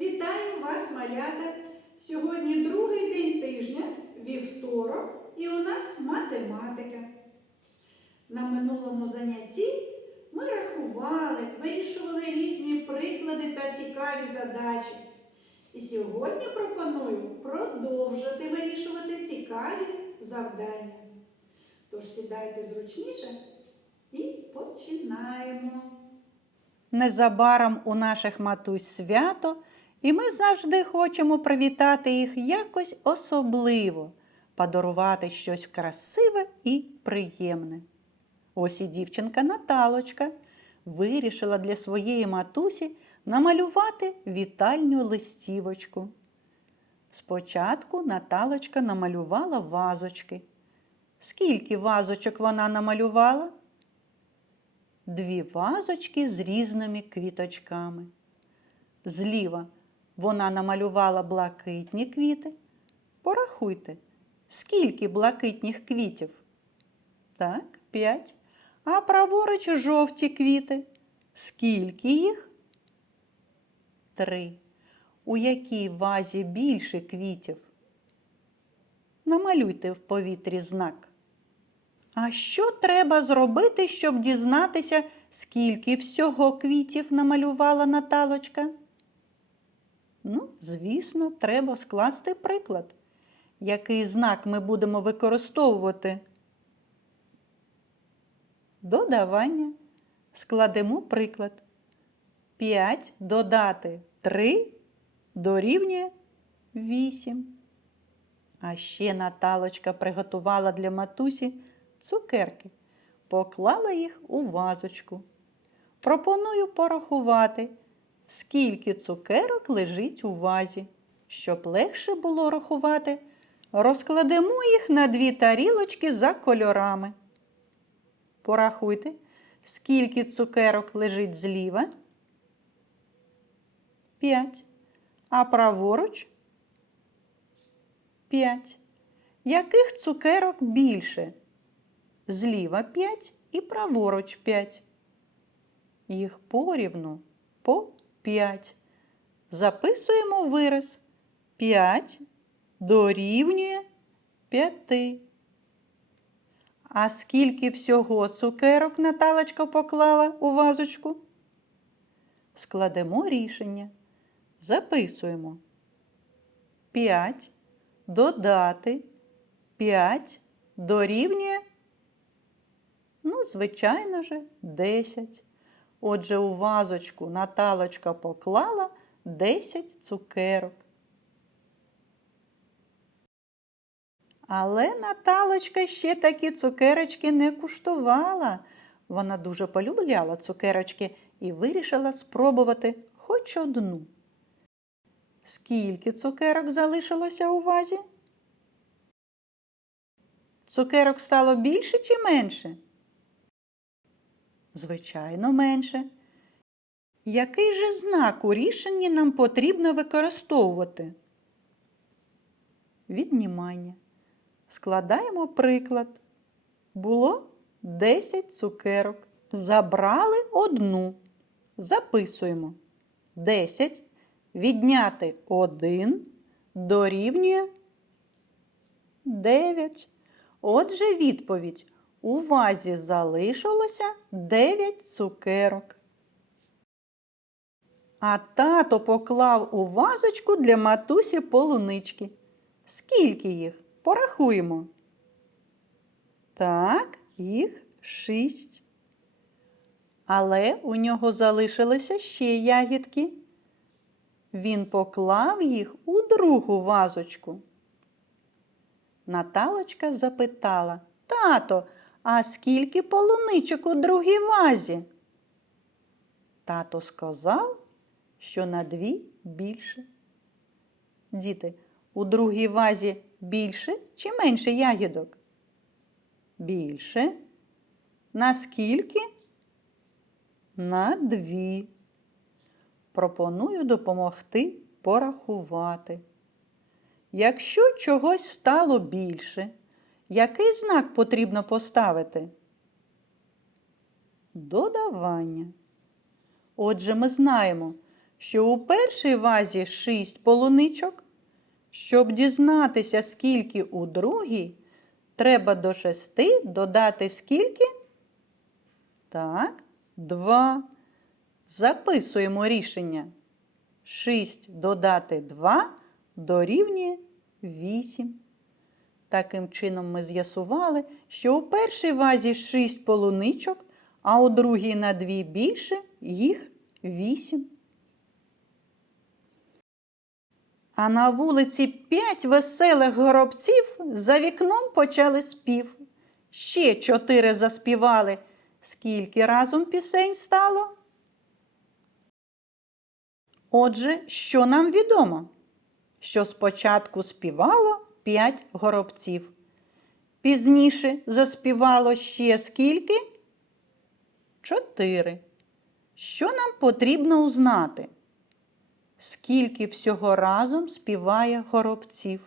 Вітаю вас, малята! Сьогодні другий день тижня, вівторок, і у нас математика. На минулому занятті ми рахували, вирішували різні приклади та цікаві задачі. І сьогодні пропоную продовжити вирішувати цікаві завдання. Тож сідайте зручніше і починаємо. Незабаром у наших матусь свято, і ми завжди хочемо привітати їх якось особливо, подарувати щось красиве і приємне. Ось і дівчинка Наталочка вирішила для своєї матусі намалювати вітальню листівочку. Спочатку Наталочка намалювала вазочки. Скільки вазочок вона намалювала? Дві вазочки з різними квіточками. Зліва вона намалювала блакитні квіти. Порахуйте, скільки блакитних квітів? Так, п'ять. А праворуч жовті квіти. Скільки їх? Три. У якій вазі більше квітів? Намалюйте в повітрі знак. А що треба зробити, щоб дізнатися, скільки всього квітів намалювала Наталочка? Ну, звісно, треба скласти приклад. Який знак ми будемо використовувати? Додавання. Складемо приклад. 5 додати 3 дорівнює 8. А ще Наталочка приготувала для матусі цукерки, поклала їх у вазочку. Пропоную порахувати, скільки цукерок лежить у вазі. Щоб легше було рахувати, розкладемо їх на дві тарілочки за кольорами. Порахуйте, скільки цукерок лежить зліва. 5. А праворуч 5. Яких цукерок більше? Зліва 5 і праворуч 5. Їх порівну по 5. Записуємо вираз. 5 дорівнює 5. А скільки всього цукерок Наталочка поклала у вазочку? Складемо рішення. Записуємо. 5 додати 5 дорівнює, ну, звичайно же, 10. Отже, у вазочку Наталочка поклала 10 цукерок. Але Наталочка ще такі цукерочки не куштувала. Вона дуже полюбляла цукерочки і вирішила спробувати хоч одну. Скільки цукерок залишилося у вазі? Цукерок стало більше чи менше? Звичайно, менше. Який же знак у рішенні нам потрібно використовувати? Віднімання. Складаємо приклад. Було 10 цукерок. Забрали одну. Записуємо. 10 відняти 1 дорівнює 9. Отже, відповідь. У вазі залишилося 9 цукерок. А тато поклав у вазочку для матусі полунички. Скільки їх? Порахуємо. Так, їх шість. Але у нього залишилися ще ягідки. Він поклав їх у другу вазочку. Наталочка запитала Тато, а скільки полуничок у другій вазі? Тато сказав, що на дві більше. Діти, у другій вазі більше чи менше ягідок? Більше. На скільки? На дві. Пропоную допомогти порахувати. Якщо чогось стало більше, який знак потрібно поставити? Додавання. Отже, ми знаємо, що у першій вазі 6 полуничок. Щоб дізнатися, скільки у другій, треба до 6 додати скільки? Так, 2. Записуємо рішення. 6 додати 2 дорівнює 8. Таким чином ми з'ясували, що у першій вазі 6 полуничок, а у другій на 2 більше їх 8. А на вулиці п'ять веселих горобців за вікном почали спів. Ще чотири заспівали. Скільки разом пісень стало? Отже, що нам відомо? Що спочатку співало п'ять горобців. Пізніше заспівало ще скільки? Чотири. Що нам потрібно узнати? Скільки всього разом співає горобців?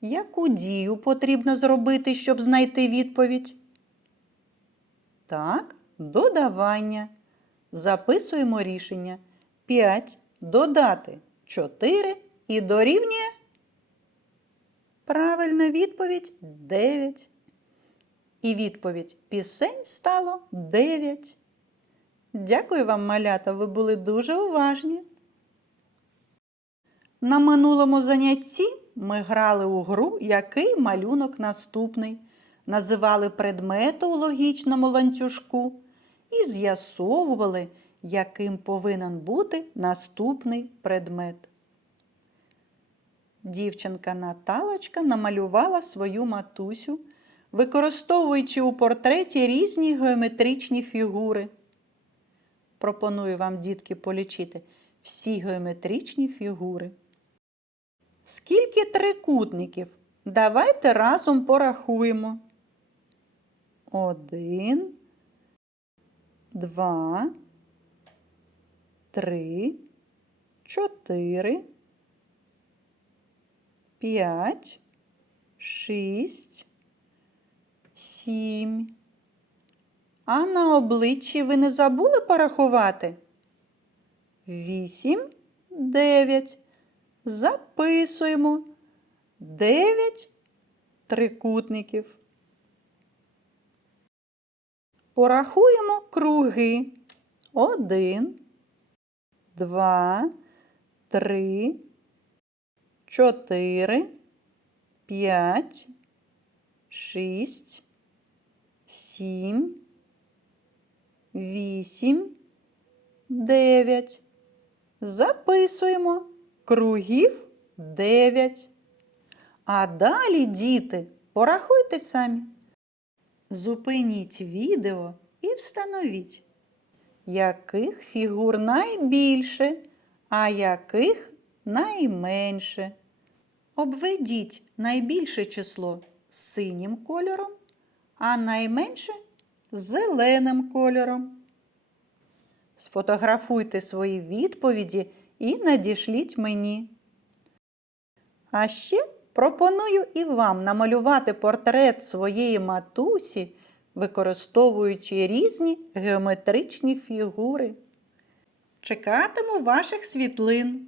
Яку дію потрібно зробити, щоб знайти відповідь? Так, додавання. Записуємо рішення. 5 додати 4 і дорівнює. Правильна відповідь 9. І відповідь пісень стало 9. Дякую вам, малята, ви були дуже уважні. На минулому занятті ми грали у гру Який малюнок наступний, називали предмети у логічному ланцюжку і з'ясовували, яким повинен бути наступний предмет. Дівчинка Наталочка намалювала свою матусю, використовуючи у портреті різні геометричні фігури. Пропоную вам, дітки, полічити всі геометричні фігури. Скільки трикутників? Давайте разом порахуємо. Один, два, три, чотири, п'ять, шість, сім. А на обличчі ви не забули порахувати? Вісім, дев'ять. Записуємо дев'ять трикутників. Порахуємо круги. Один, два, три, чотири, п'ять, шість, сім, вісім, дев'ять. Записуємо кругів 9. А далі, діти, порахуйте самі. Зупиніть відео і встановіть, яких фігур найбільше, а яких найменше. Обведіть найбільше число синім кольором, а найменше зеленим кольором. Сфотографуйте свої відповіді і надішліть мені. А ще пропоную і вам намалювати портрет своєї матусі, використовуючи різні геометричні фігури. Чекатиму ваших світлин.